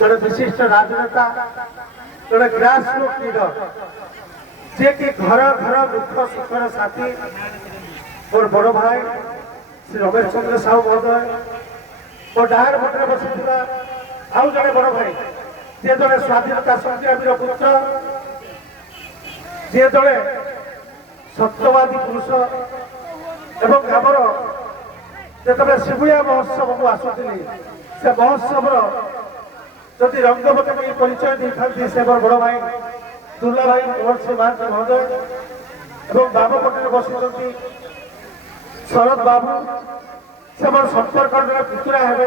जड़े विशिष्ट राजनेता जड़े ग्रासरूट लीडर जे कि घर घर दुख सुखर साथी मोर बड़ भाई श्री रमेश चंद्र साहू महोदय मोर डाहार पटे बसी आउ जड़े बड़ भाई जे जड़े स्वाधीनता संग्रामी पुत्र जे जड़े सत्यवादी पुरुष एवं आमर जो शिवुया महोत्सव को आसुली से महोत्सव जदि रंगमती नहीं परिचय दे था से मोर बड़ भाई दुर्ला भाई कुंवर सिंह महांत महोदय एवं बाम पटे बसी शरद बाबू से मोर संपर्क पुतुरा हे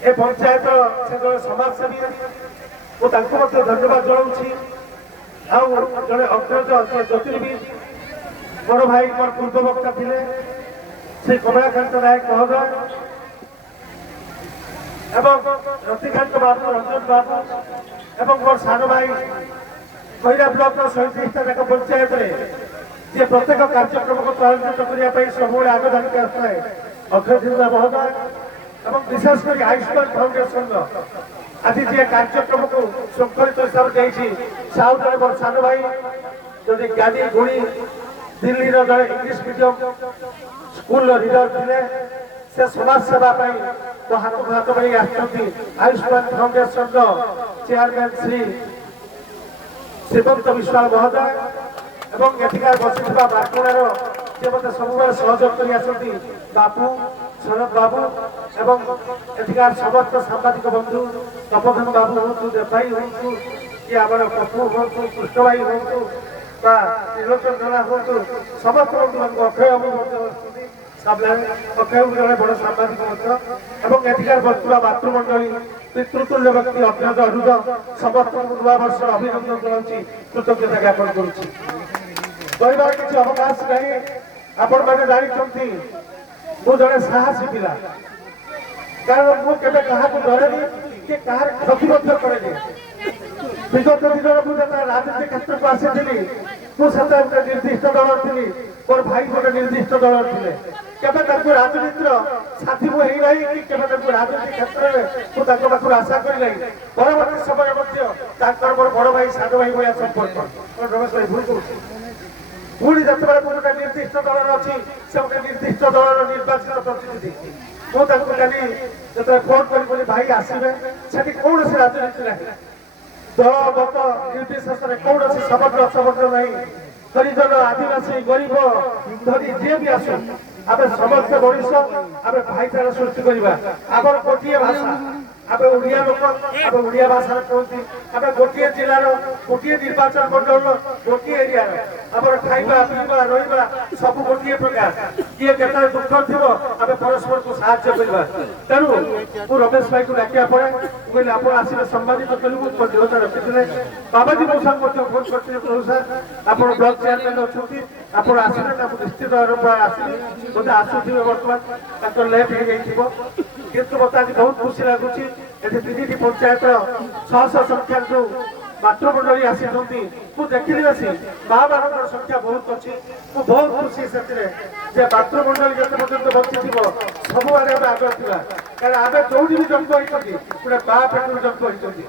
ए पंचायत से जो समाजसेवी मुझे धन्यवाद जनाऊँगी आउ जड़े अग्रज ज्योतिर्विद बड़ भाई मोर पूर्व वक्ता थे श्री कमलाकांत नायक महोदय एवं रतिकांत बाबू रंजन बाबू एवं मोर सान भाई खैरा ब्लॉक 37टा जाक पंचायत जी प्रत्येक कार्यक्रम को त्वरान्वित करने सब आगधानिक आसए अग्रजिंदा महोदय एवं विशेषकर आयुष्मान फाउंडेशन आज जी कार्यक्रम को श्रृंखलित हिसाब से साउथ जड़े मोर सान भाई जो ज्ञानी गुणी दिल्ली जड़े इंग्लीश मीडियम स्कूल लीडर थे से समाज सेवा तो हाथ को हाथ मिल आयुष्मान फाउंडेशन चेयरमैन श्री श्रीमंत विश्वाल महोदय एवं एथिकार बसी बारकोणार जे मत सब सहयोग कर बापू शरद बाबू एवं एथिकार समस्त सांबादिक बंधु तपोधन बाबू हूँ देव भाई हूँ कि आम पप्पू हूँ कृष्ण भाई हूँ त्रिलोचन जना हूँ समस्त बंधु अक्षय बाबू अक्षय जड़े बड़ सांबादिक एवं एथिकार बसुवा मातृमंडली पितृतुल्य व्यक्ति अग्रज अनुज समस्त नूआ वर्ष अभिनंदन जनाऊँ कृतज्ञता ज्ञापन करुच्ची कहबार किसी अवकाश नहीं आपण मैंने जानते मु जड़े साहसी पिला कारण मुझे क्या डरेनी कि कहार क्षति करे विगत दिन मुझे राजनीति क्षेत्र को आसी मुझे निर्दिष्ट दल थी मोर भाई गोटे निर्दिष्ट दल थे केवे राजनीतिर साथी मुझे राजनीति क्षेत्र में मुझे आशा करना परवर्त समय मोर बड़ भाई सान भाई भाया संपर्क रमेश भाई भूल कर पुणी जो गोटे निर्दिष्ट दल अच्छी से गोटे निर्दिष्ट दल निर्वाचित प्रतिनिधि मुझे जो फोन कर भाई आसवे से कौन राजनीति ना दलगत निर्विशेष कौन समग्र असमग्र नहीं हरिजन आदिवासी गरीब धनी जी भी आसू आम समस्त मनीष आम भाईचारा सृष्टि करवा आम गोटे भाषा आम ओडिया लोक आम ओडिया भाषा कहती आम गोटे जिलार गोटे निर्वाचन मंडल गोटे एरिया आम खाइबा पीवा रहा सब गोटे प्रकार किए केत दुख थी आम परस्पर को साहाଯ୍य करवा तेणु मु रमेश भाई को डाकिया पड़े कहले आप आसवे सम्मानित कलु देवता रखी बाबाजी मौसा फोन करते प्रभु सार आप ब्लॉक चेयरमैन अच्छा आप आसवे निश्चित आसवे बोधे आसुवे बर्तमान लेट हो किंतु मत आज बहुत खुशी लगुच ये तीन पंचायत शह संख्या जो मातृमंडली आसी देखी बसी माँ मान संख्या बहुत अच्छी मुझे बहुत खुशी से मातृमंडली जिते पर्यटन बची सब आगे आगे था कारण आम जो भी जन्म होती गोटे माँ पेट जन्म होती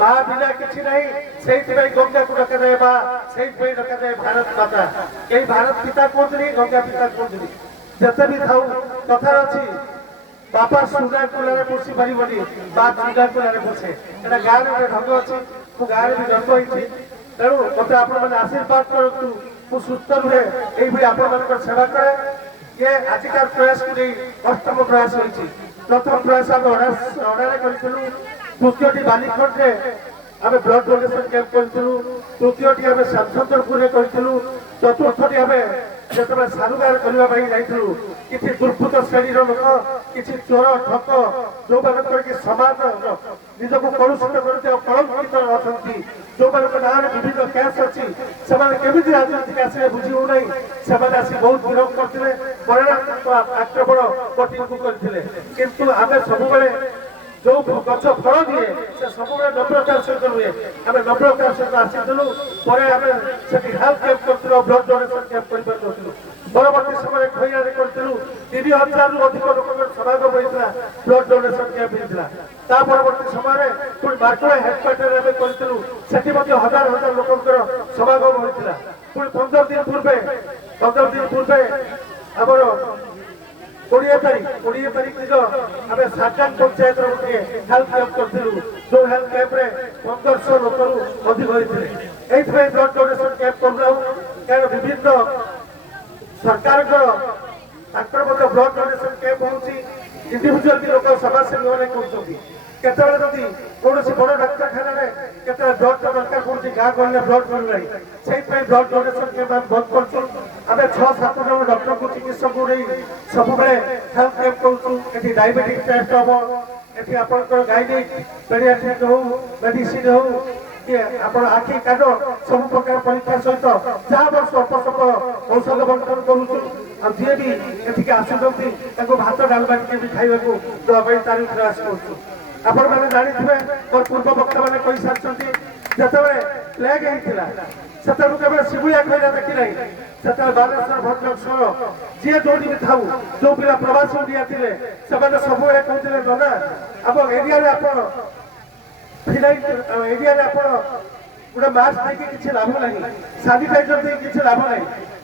माँ बिना किसी नहीं से गंगा को डक जाए माँ से डक जाए भारत माता कई भारत पिता कहते गंगा पिता कहते जिते भी था कथार अच्छी बापा सुगा कूल पोषी पारे बा सुगा कूल पोषे एटा गाँव में ढंग अच्छी मु गाँव में जन्म होती तेणु मत आपने आशीर्वाद करूँ मु सुस्थ रुहे ये आपण सेवा कै ये आजिकार प्रयास को नहीं अष्टम प्रयास होती प्रथम प्रयास आम अड़ारे करूँ तृतीय बालिखंडे आम ब्लड डोनेशन कैंप करूँ तृतीय आम श्यामचंद्रपुर करूँ चतुर्थी आम जो सारुगार करने जाइलु किसी दुर्बृत श्रेणीर लोक किसी चोर ठक जो कि समाज निजक कलुषित कलंकित अच्छा जो ना विभिन्न कैश अच्छी से केमी राजनीति आसवे बुझी हो से आसी बहुत विरोध करते परिणाम आक्रमण कटिंग को करते किंतु आम सब जो गच फल दिए से सब नम्रतार सहित हुए आम नम्रतार सहित आसीलु हेल्थ कैंप कर ब्लड डोनेशन कैंप कर परवर्ती समय खैयारे करूँ 3000 रु अधिक लोक समागम होता ब्लड डोनेशन कैंप होता परवर्ती समय पुणी बाटुआ हेडक्वार्टर आम करूँ से हजार हजार लोकर समागम होता पुणी 15 दिन पूर्वे आमर 20 तारीख दिन आम साकान पंचायत गोटे हेल्थ कैंप करूँ जो हेल्थ कैंप 1500 लोक अधिक होते ये ब्लड डोनेशन कैंप करूँ क्या विभिन्न सरकार ब्लड डोनेशन कैंप होती इंडिविजुअल भी लोक समाजसेवी मैंने कर कौन बड़ डाक्तखाना ब्लड दरकार पड़े गाँ गहले ब्लड मिलना से ब्लड डोनेशन कैंप बंद कर 6-7 जन डॉक्टर को चिकित्सक नहीं सब हेल्थ कैंप करूँ डायबिटिक टेस्ट हम ये आपंकर गाइनिक पेडियाट्रिक हो मेडिसिन हो आखि कान सब प्रकार परीक्षा सहित जहाँ वर्ष अपसप औषध बंटन करूँ जी भी ये आसुँच भात डालमा भी खाइबा दवाई तारीख प्रयास करूँ आपण मैंने जानी मोर पूर्व वक्ता मैंने कही सारी जिते प्लेग होता से शिवुआ खैरा देखी ना से बालेश्वर भद्रक सह जी जो भी था जो पिला प्रवासी ओडिया थे से सब कहते ना आम एरिया फिनाइल एरिया गोटे मास्क देखिए किसी लाभ ना सानिटाइजर देखिए किसी लाभ ना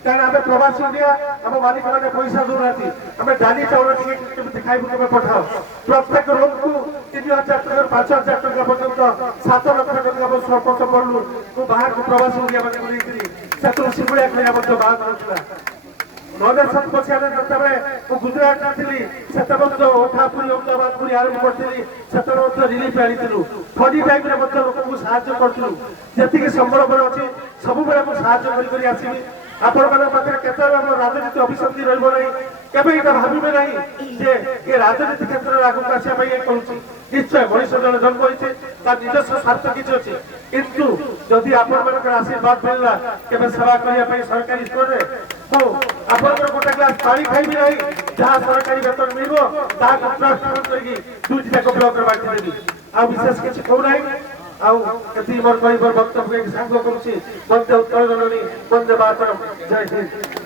कारण आम प्रवासी ओडिया आम मालिक मैंने पैसा दूना आम डाली चाउल टी खाइबू के पठाओ प्रत्येक रोग को 3000 टका 5000 टका पर्यंत 7 लाख टका सरपंच पड़लू बाहर को प्रवासी ओडिया मैंने शिवुआ खाया बाहर नवेशन मसीह जो गुजरात थी से ओठापुरी अहमदाबाद पुरी आरंभ करी से रिलीफ आनीलु फंडी टाइम लोक करूँ जी संबल अच्छी सब मुझे आसवि आपण मानते राजनीति अभिशक्ति रहा भावे ना जे राजनीति क्षेत्र में आगे आसापी करुच्ची निश्चय मनीष जन जन्म होती निजस्व स्वार्थ किसी अच्छी किंतु जदि आपण आशीर्वाद मिलला के सेवा करने सरकारी स्तर में आप गोटे ग्लास पानी खाइबी ना जहाँ सरकारी वेतन मिल ट्रांसफर करके 2टी जाक ब्लक बांटी देवी आ विशेष किसी कहूना मोर कह वक्तव्य सांग करुच्ची वंदे उत्कल जननी वंदे मातरम जय हिंद।